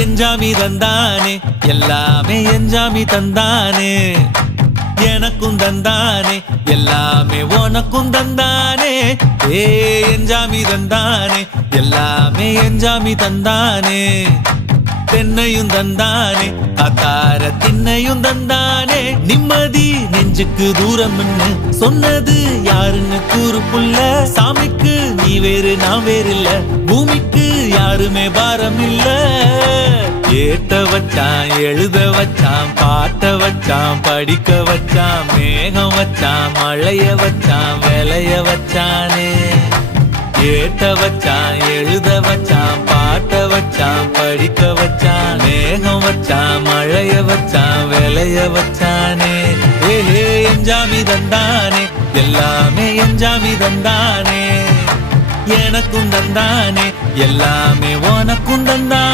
எஞ்சாமி தந்தானே எல்லாமே எஞ்சாமி தந்தானே எனக்கும் தந்தானே எல்லாமே உனக்கும் தந்தானே ஏ எஞ்சாமி தந்தானே எல்லாமே எஞ்சாமி தந்தானே தென்னையும் தந்தானே அத்தார திண்ணையும் தந்தானே நிம்மதி நெஞ்சுக்கு தூரம் சொன்னது யாருன்னு கூறு புள்ள சாமிக்கு நீ வேறு நான் வேறு இல்ல பூமிக்கு யாருமே பாரம் இல்ல ஏத்த வச்சான் எழுத வச்சான் பாட்ட வச்சான் படிக்க வச்சான் மேகம் வச்சான் மழைய வச்சான் விளைய வச்சானே ஏத்த வச்சான் எழுத வச்சான் பாட்ட வச்சான் படிக்க வச்சான் மேகம் வச்சான் மழைய வச்சான் விளைய வச்சானே ஏஹே எஞ்சாமி தந்தானே எல்லாமே எஞ்சாமி தந்தானே எனக்கும் தந்தானே எல்லாமே உனக்கும் தந்தானே